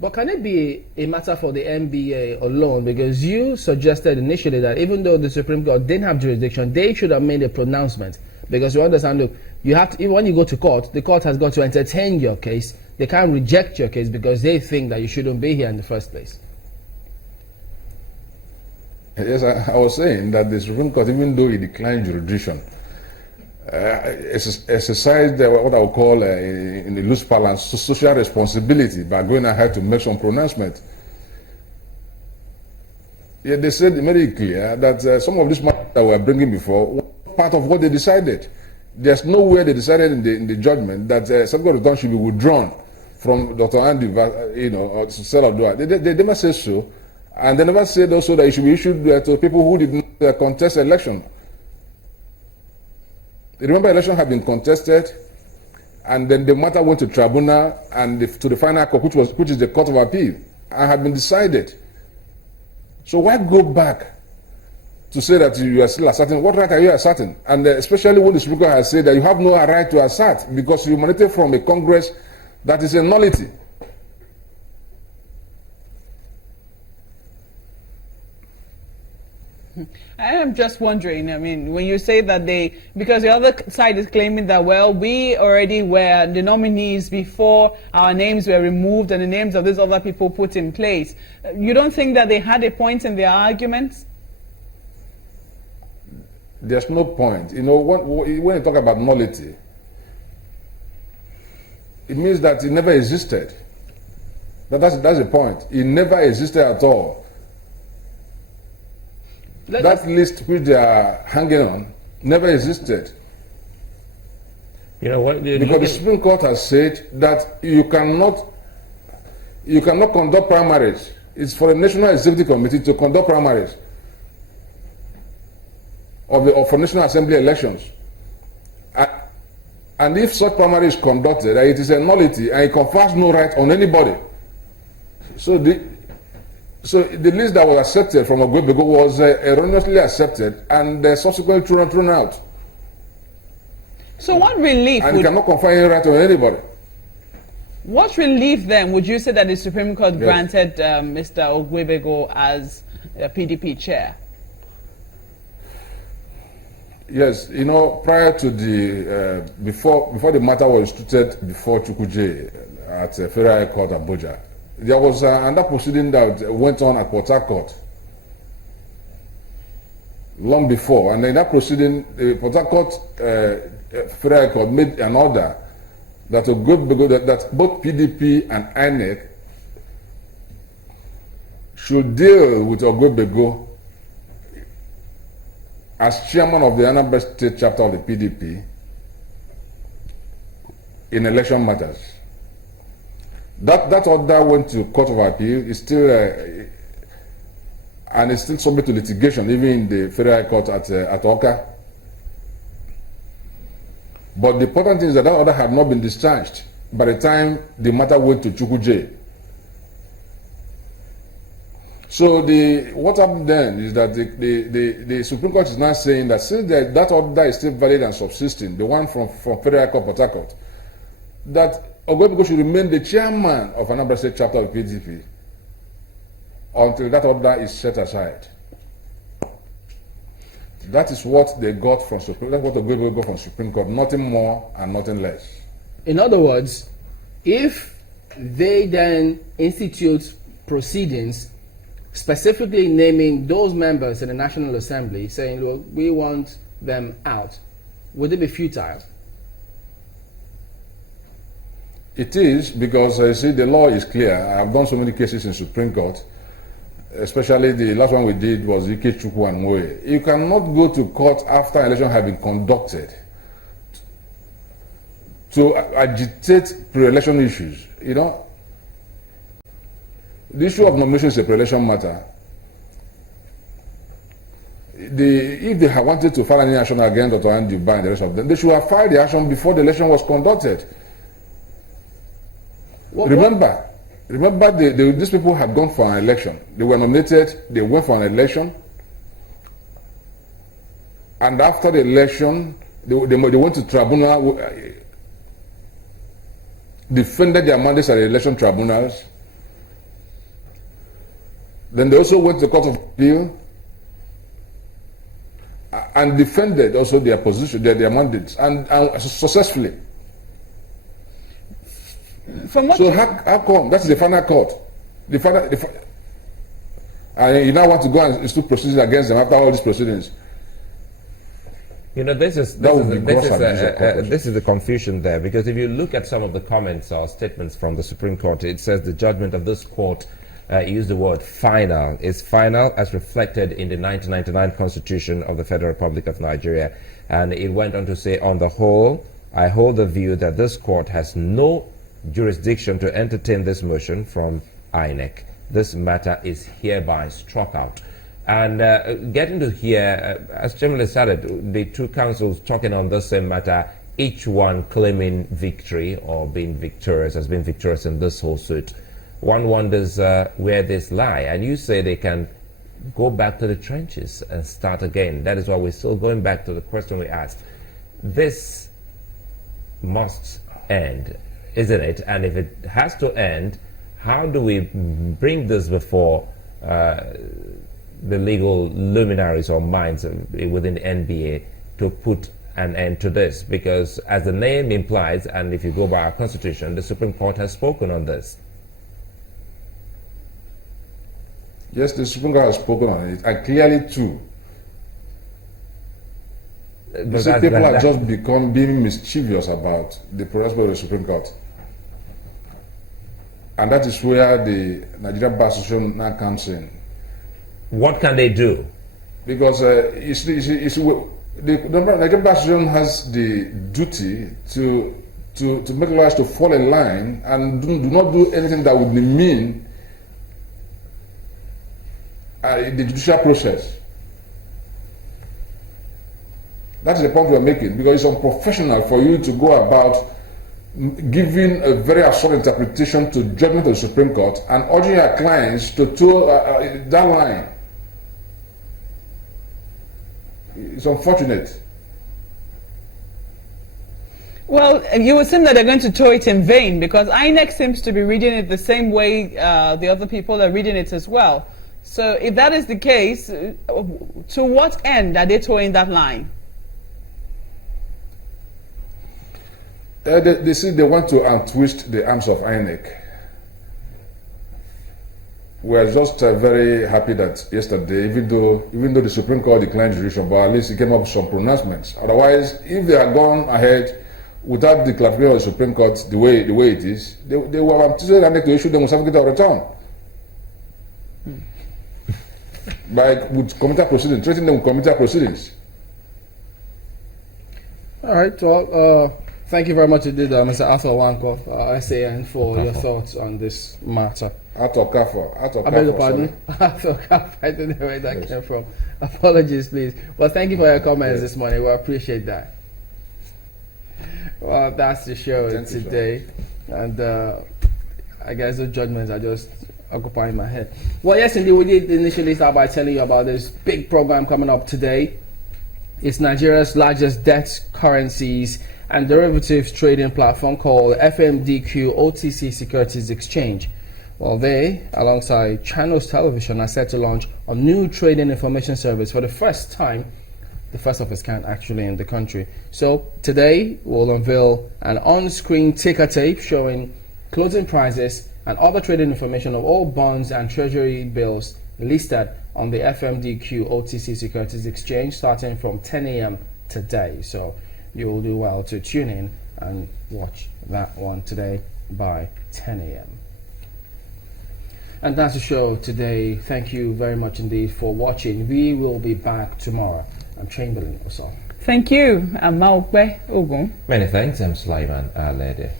But can it be a matter for the NBA alone? Because you suggested initially that even though the Supreme Court didn't have jurisdiction, they should have made a pronouncement. Because you understand, look, you have to, even when you go to court, the court has got to entertain your case. They can't reject your case because they think that you shouldn't be here in the first place. Yes, I was saying that the Supreme Court, even though it declined jurisdiction, exercised what I would call, in the loose parlance, social responsibility by going ahead to make some pronouncement. Yeah, they said very clear that some of these matters that we were bringing before were part of what they decided. There's nowhere they decided in the judgment that certificate of return should be withdrawn from Dr. Andy, or Seladua. They never said so. And they never said also that it should be issued to people who did not contest election. Remember, election had been contested, and then the matter went to tribunal and to the final court, which is the Court of Appeal, and had been decided. So why go back to say that you are still asserting? What right are you asserting? And especially when the Supreme Court has said that you have no right to assert because you emanated from a Congress that is a nullity. I am just wondering, I mean, when you say that because the other side is claiming that, well, we already were the nominees before our names were removed and the names of these other people put in place. You don't think that they had a point in their arguments? There's no point. You know, when you talk about nullity, it means that it never existed. That's the point. It never existed at all. That list which they are hanging on never existed. You know what? Because the Supreme Court has said that you cannot conduct primaries. It's for the National Executive Committee to conduct primaries for National Assembly elections. And if such primary is conducted, it is a nullity and it confers no right on anybody. So the list that was accepted from Oguebego was erroneously accepted and subsequently thrown out. So what relief? And it cannot confer any right on anybody. What relief then would you say that the Supreme Court granted Mr. Oguebego as PDP chair? Yes, you know, prior to the before the matter was instituted before Chukuje at Federal High Court Abuja, there was another proceeding that went on at Port Harcourt long before, and in that proceeding, the Port Harcourt Federal High Court made an order that that both PDP and NEC should deal with Oguebego as chairman of the Anambra State chapter of the PDP in election matters. That order went to Court of Appeal. It's still and it's still subject to litigation, even in the Federal High Court at Oka. But the important thing is that order had not been discharged by the time the matter went to Chukuje. So what happened then is that the Supreme Court is now saying that since that order is still valid and subsisting, the one from Federal High Court Port Harcourt, that Oguebego should remain the chairman of Anambra State chapter of PDP until that order is set aside. That is what they got from Supreme. That's what Oguebego got from Supreme Court. Nothing more and nothing less. In other words, if they then institute proceedings specifically naming those members in the National Assembly, saying, look, we want them out, would it be futile? It is, because I see the law is clear. I've done so many cases in Supreme Court, especially the last one we did was Ike Chukwu and Moe. You cannot go to court after election have been conducted to agitate pre-election issues. You know, the issue of nomination is a pre-election matter. If they had wanted to file any action against Dr. Andy Uba and the rest of them, they should have filed the action before the election was conducted. Remember, these people had gone for an election. They were nominated, they went for an election, and after the election, they went to tribunal, defended their mandates at the election tribunals, Then they also went to the Court of Appeal and defended also their position, their mandates, and successfully. From what So how come? That's the final court. And you now want to go and institute proceedings against them after all these proceedings. You know, this is the confusion there, because if you look at some of the comments or statements from the Supreme Court, it says the judgment of this court used the word final. Is final as reflected in the 1999 Constitution of the Federal Republic of Nigeria. And it went on to say, on the whole, I hold the view that this court has no jurisdiction to entertain this motion from NEC. This matter is hereby struck out. And getting to here, as generally started, the two councils talking on the same matter, each one claiming victory or being victorious, has been victorious in this whole suit. One wonders where this lie. And you say they can go back to the trenches and start again. That is why we're still going back to the question we asked. This must end, isn't it? And if it has to end, how do we bring this before the legal luminaries or minds within the NBA to put an end to this? Because as the name implies, and if you go by our Constitution, the Supreme Court has spoken on this. Yes, the Supreme Court has spoken on it, and clearly too. You see, people have just become being mischievous about the progress of the Supreme Court. And that is where the Nigerian Bar Association now comes in. What can they do? Because the Nigerian Bar Association has the duty to make lawyers to fall in line and do not do anything that would demean the judicial process. That's the point we are making, because it's unprofessional for you to go about giving a very assault interpretation to judgment of the Supreme Court and urging your clients to toe that line. It's unfortunate. Well, you would assume that they're going to toe it in vain, because INEC seems to be reading it the same way the other people are reading it as well. So if that is the case, to what end are they towing that line? They see they want to untwist the arms of INEC. We are just very happy that yesterday, even though the Supreme Court declined jurisdiction, but at least it came up with some pronouncements. Otherwise, if they had gone ahead without the clarification of the Supreme Court the way it is, they were anticipating INEC to issue them with certificate of return. With committal proceedings, treating them with committal proceedings. All right, well, thank you very much indeed, Mr. Arthur Wanko, SAN, for your thoughts on this matter. Arthur Kaffer. I beg your pardon? Arthur Kaffer, I don't know where that came from. Apologies, please. Well, thank you for your comments this morning. We appreciate that. Well, that's the show today. And I guess the judgments are just occupying my head. Well, yes, indeed, we did initially start by telling you about this big program coming up today. It's Nigeria's largest debt, currencies, and derivatives trading platform called FMDQ OTC Securities Exchange. Well, they, alongside Channels Television, are set to launch a new trading information service for the first time, the first of its kind actually in the country. So today we'll unveil an on-screen ticker tape showing closing prices and other trading information of all bonds and treasury bills listed on the FMDQ OTC Securities Exchange starting from 10 a.m. today. So you'll do well to tune in and watch that one today by 10 a.m. And that's the show today. Thank you very much indeed for watching. We will be back tomorrow. I'm Chamberlain Osol. Thank you. I'm Maokbe Ogun. Many thanks. I'm Sulaiman Alede.